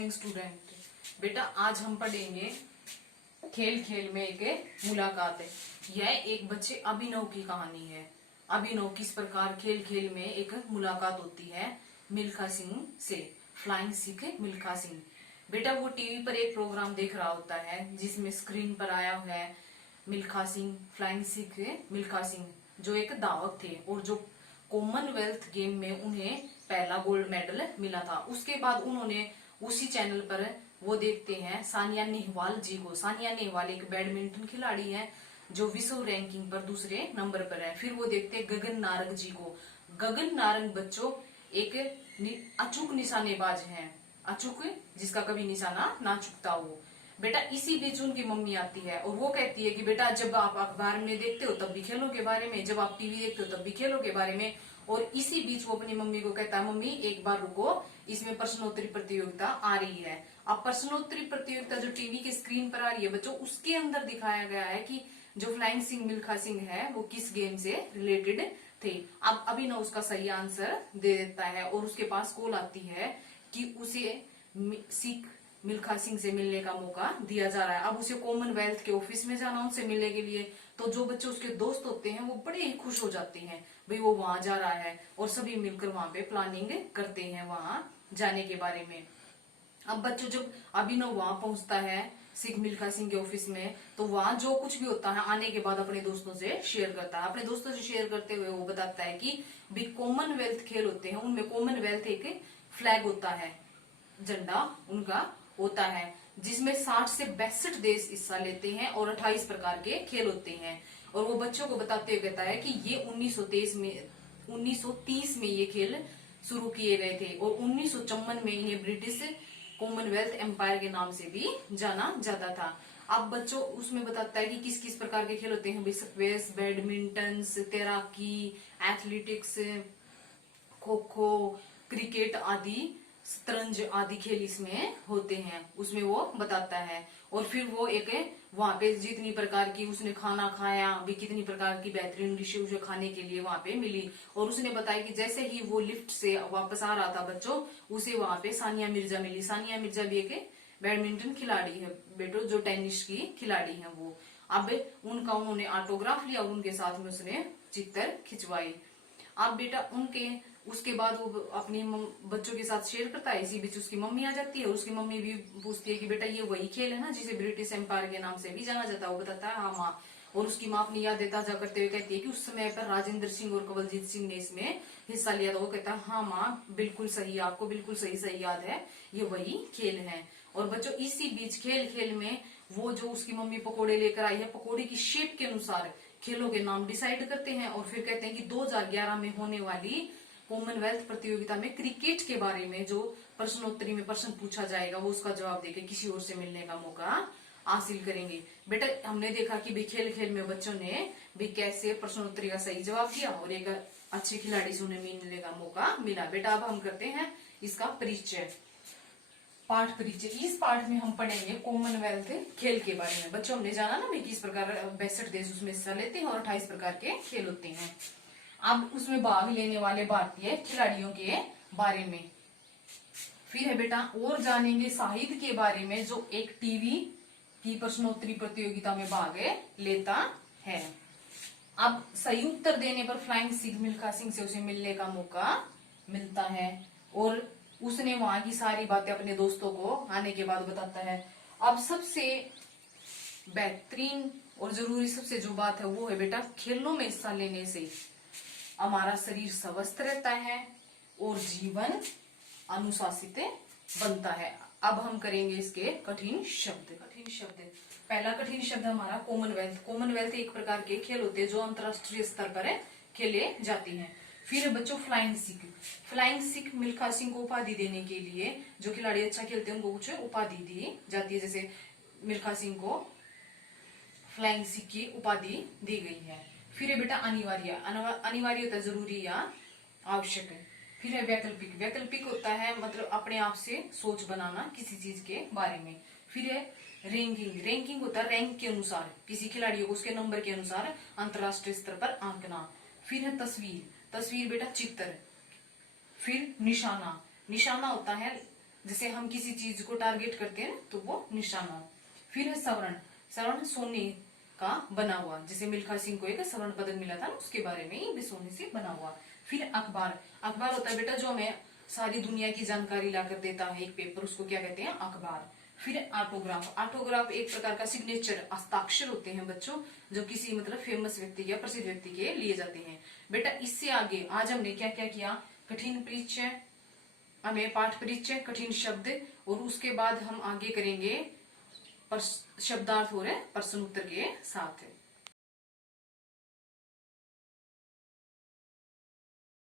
Morning student. बेटा आज हम पढ़ेंगे खेल खेल में एक मुलाकात है। यह एक बच्चे अभिनव की कहानी है। अभिनव किस प्रकार खेल खेल में एक मुलाकात होती है मिल्खा सिंह से। फ्लाइंग सिख मिल्खा सिंह। बेटा वो टीवी पर एक प्रोग्राम देख रहा होता है जिसमें स्क्रीन पर आया हुआ है मिल्खा सिंह, फ्लाइंग सिख मिल्खा सिंह, जो एक दावक थे और जो कॉमनवेल्थ गेम में उन्हें पहला गोल्ड मेडल मिला था। उसके बाद उन्होंने उसी चैनल पर वो देखते हैं सानिया नेहवाल जी को। सानिया नेहवाल एक बैडमिंटन खिलाड़ी है जो विश्व रैंकिंग पर दूसरे नंबर पर है। फिर वो देखते हैं गगन नारंग जी को। गगन नारंग बच्चों एक अचूक निशानेबाज हैं, अचूक जिसका कभी निशाना ना चुकता हो। बेटा इसी बीच उनकी मम्मी आती है और वो कहती है कि बेटा जब आप अखबार में देखते हो तब भी खेलों के बारे में, जब आप टीवी देखते हो तब भी खेलों के बारे में। और इसी बीच वो अपनी मम्मी को कहता है मम्मी एक बार रुको, इसमें प्रश्नोत्तरी प्रतियोगिता आ रही है। अब प्रश्नोत्तरी प्रतियोगिता जो टीवी के स्क्रीन पर आ रही है बच्चों, उसके अंदर दिखाया गया है कि जो फ्लाइंग सिंह मिल्खा सिंह है वो किस गेम से रिलेटेड थे। अब अभिनव उसका सही आंसर दे देता है और उसके पास कॉल आती है कि उसे सिख मिल्खा सिंह से मिलने का मौका दिया जा रहा है। अब उसे कॉमनवेल्थ के ऑफिस में जाना उनसे मिलने के लिए। तो जो बच्चे उसके दोस्त होते हैं वो बड़े ही खुश हो जाते हैं, भाई वो वहां जा रहा है, और सभी मिलकर वहां पे प्लानिंग करते हैं वहां जाने के बारे में। अब बच्चों जब अभिनव वहां पहुंचता है सिख मिल्खा सिंह के ऑफिस में, तो वहां जो कुछ भी होता है आने के बाद अपने दोस्तों से शेयर करता है। अपने दोस्तों से शेयर करते हुए वो बताता है कि भी कॉमनवेल्थ खेल होते हैं, उनमें कॉमनवेल्थ एक फ्लैग होता है, झंडा उनका होता है, जिसमें 60 से 62 देश हिस्सा लेते हैं और 28 प्रकार के खेल होते हैं। और वो बच्चों को बताते हुए कहता है कि ये 1930 में ये खेल शुरू किए गए थे और 1954 में इन्हें ब्रिटिश कॉमनवेल्थ एम्पायर के नाम से भी जाना जाता था। अब बच्चों उसमें बताता है कि किस किस प्रकार के खेल होते हैं, स्क्वैश, बैडमिंटन, तैराकी, एथलेटिक्स, खो खो, क्रिकेट आदि, शतरंज आदि खेल इसमें होते हैं, उसमें वो बताता है। और फिर वो एक वहां पे जितनी प्रकार की उसने खाना खाया भी, कितनी प्रकार की बेहतरीन डिशें उसे खाने के लिए वहां पे मिली। और उसने बताया कि जैसे ही वो लिफ्ट से वापस आ रहा था बच्चों, उसे वहां पे सानिया मिर्जा मिली। सानिया मिर्जा भी एक बैडमिंटन खिलाड़ी है बेटो, जो टेनिस की खिलाड़ी है वो। अब उनका उन्होंने ऑटोग्राफ लिया और उनके साथ में उसने चित्र खिंचवाए। अब बेटा उनके उसके बाद वो अपनी बच्चों के साथ शेयर करता है। इसी बीच उसकी मम्मी आ जाती है और उसकी मम्मी भी पूछती है कि बेटा ये वही खेल है ना जिसे ब्रिटिश एम्पायर के नाम से भी जाना जाता है। वो बताता है हाँ माँ। और उसकी माँ अपनी यादें ताजा करते हुए कहती है कि उस समय पर राजेंद्र सिंह और कंवलजीत सिंह ने इसमें हिस्सा लिया था। वो कहता है हाँ माँ बिल्कुल सही, आपको बिल्कुल सही सही याद है, ये वही खेल है। और बच्चों इसी बीच खेल खेल में वो जो उसकी मम्मी पकोड़े लेकर आई है, पकोड़े की शेप के अनुसार खेलों के नाम डिसाइड करते हैं। और फिर कहते हैं कि 2011 में होने वाली कॉमनवेल्थ प्रतियोगिता में क्रिकेट के बारे में जो प्रश्नोत्तरी में प्रश्न पूछा जाएगा वो उसका जवाब देके किसी और से मिलने का मौका हासिल करेंगे। बेटा हमने देखा कि भी खेल खेल में बच्चों ने भी कैसे प्रश्नोत्तरी का सही जवाब दिया और एक अच्छे खिलाड़ी से उन्हें मिलने का मौका मिला। बेटा अब हम करते हैं इसका परिचय, पाठ परिचय। इस पाठ में हम पढ़ेंगे कॉमनवेल्थ खेल के बारे में। बच्चों हमने जाना ना भी किस प्रकार 62 देश उसमें हिस्सा लेते हैं और 28 प्रकार के खेल होते हैं। अब उसमें भाग लेने वाले भारतीय खिलाड़ियों के बारे में। फिर है बेटा और जानेंगे साहित्य के बारे में जो एक टीवी की प्रश्नोत्तरी प्रतियोगिता में भाग लेता है। अब सही उत्तर देने पर फ्लाइंग सिख मिल्खा सिंह से उसे मिलने का मौका मिलता है और उसने वहां की सारी बातें अपने दोस्तों को आने के बाद बताता है। अब सबसे बेहतरीन और जरूरी सबसे जो बात है वो है बेटा खेलों में हिस्सा लेने से हमारा शरीर स्वस्थ रहता है और जीवन अनुशासित बनता है। अब हम करेंगे इसके कठिन शब्द। कठिन शब्द, पहला कठिन शब्द हमारा कॉमनवेल्थ। कॉमनवेल्थ एक प्रकार के खेल होते हैं जो अंतरराष्ट्रीय स्तर पर खेले जाते हैं। फिर बच्चों फ्लाइंग सिख। फ्लाइंग सिख मिल्खा सिंह को उपाधि देने के लिए जो खिलाड़ी अच्छा खेलते हैं उनको कुछ उपाधि दी जाती है, जैसे मिल्खा सिंह को फ्लाइंग सिख की उपाधि दी गई है। फिर है बेटा अनिवार्य। अनिवार्य होता है जरूरी या आवश्यक। फिर है वैकल्पिक। वैकल्पिक होता है मतलब अपने आप से सोच बनाना किसी चीज के बारे में। फिर है रैंकिंग। रैंकिंग होता है रैंक के अनुसार किसी खिलाड़ी को उसके नंबर के अनुसार अंतरराष्ट्रीय स्तर पर आंकना। फिर है तस्वीर। तस्वीर बेटा चित्र। फिर निशाना। निशाना होता है जैसे हम किसी चीज को टारगेट करते हैं तो वो निशाना। फिर है सवर्ण। सवर्ण सोने का बना हुआ, जैसे मिल्खा सिंह को एक स्वर्ण पदक मिला था ना, उसके बारे में ये भी सोने से बना हुआ। फिर अखबार। अखबार होता है बेटा जो हमें सारी दुनिया की जानकारी लाकर देता है एक पेपर, उसको क्या कहते हैं, अखबार। फिर ऑटोग्राफ। ऑटोग्राफ एक प्रकार का सिग्नेचर, हस्ताक्षर होते हैं बच्चों, जो किसी मतलब फेमस व्यक्ति या प्रसिद्ध व्यक्ति के लिए जाते हैं। बेटा इससे आगे आज हमने क्या क्या किया, कठिन परिचय, हमें पाठ परिचय, कठिन शब्द, और उसके बाद हम आगे करेंगे शब्दार्थ और प्रश्न उत्तर के साथ।